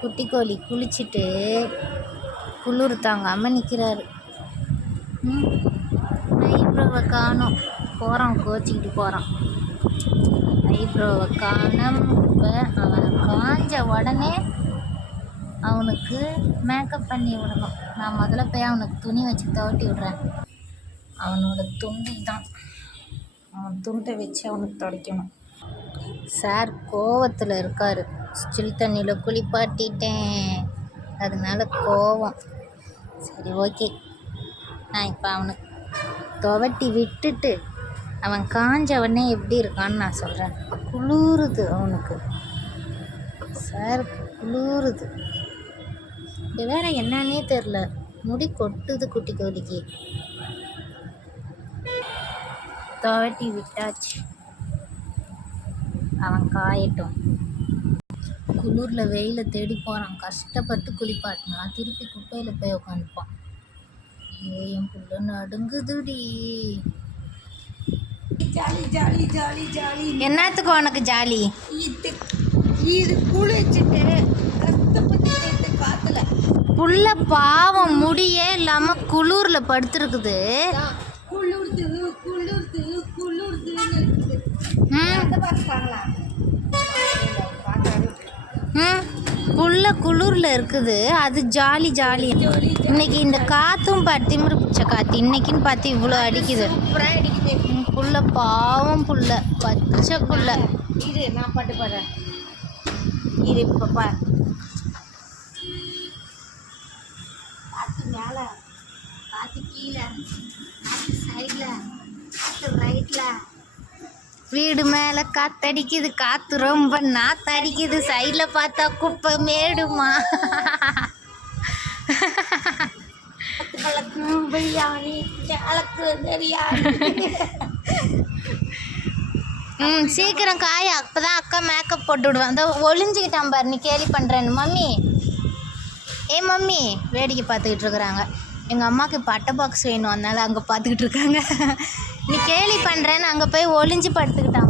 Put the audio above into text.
குட்டி கோழி குளிச்சுட்டு குளிர் தாங்காமல் நிற்கிறாரு. ஐப்ரோவை காணோம், போகிறான் கோச்சிக்கிட்டு போகிறான். ஐப்ரோவை காணோம். இப்போ அவனை காஞ்ச உடனே அவனுக்கு மேக்கப் பண்ணி விடணும். நான் முதல்ல போய் அவனுக்கு துணி வச்சு துவட்டி விடுறேன். அவனோட துண்டி தான், அவன் துண்டை வச்சு அவனுக்கு துடைக்கணும். சார் கோவத்தில் இருக்கார். ஸ்டில் தண்ணியில் குளிப்பாட்டிட்டேன், அதனால கோவம். சரி ஓகே, நான் இப்போ அவனுக்கு துவட்டி விட்டுட்டு அவன் காஞ்சவனே எப்படி இருக்கான்னு நான் சொல்கிறேன். குளிருது அவனுக்கு சார், குளிருது. இது வேற என்னன்னே தெரில, முடி கொட்டுது குட்டி கோழிக்கு. துவட்டி விட்டாச்சு, அவன் காயட்டும். குளிரில் வெயில தேடி போகிறான், கஷ்டப்பட்டு குளிப்பாட்டினா திருப்பி குப்பையில் போய் உட்காந்துப்பான். ஐயோ என் புள்ள நடுங்குதுடி. Jolly jolly jolly jolly. என்னத்துக்கு உனக்கு ஜாலி? இது குளிச்சுட்டு கஷ்டப்பட்டு காத்துல புள்ள பாவம் முடியே இல்லாமல் குளிரில் படுத்துருக்குது. குளிர்து குளிர்து குளிர்துன்னு இருக்குது. புள்ள குளிரில் இருக்குது, அது ஜாலி ஜாலி. இன்னைக்கு இந்த காற்றும் திமிரு பிடிச்ச காற்று இன்னைக்குன்னு பார்த்து இவ்வளோ அடிக்குது. புள்ள பாவம், புள்ள பச்சை புள்ள. இது நான் பாட்டு பாடுறேன். இது இப்போ காற்று மேலே, காற்று கீழே, காற்று சைடில், காற்று ரைட்டில். வீடு மேலே காத்தடிக்குது, காற்று ரொம்ப நாத்தடிக்குது, சைடில் பார்த்தா குப்பை மேடுமா. பிரியாணி சீக்கிரம் காய, அப்போதான் அக்கா மேக்கப் போட்டு விடுவேன். அந்த ஒளிஞ்சிக்கிட்டான் பாரு, நீ கேலி பண்ணுறேன்னு. மம்மி, மம்மி வேடிக்கை பார்த்துக்கிட்டு இருக்கிறாங்க. எங்கள் அம்மாவுக்கு இப்போ அட்டை பாக்ஸ் வேணும், அதனால அங்கே பார்த்துக்கிட்டு இருக்காங்க. நீ கேலி பண்ணுறேன்னு அங்கே போய் ஒளிஞ்சு படுத்துக்கிட்டான்.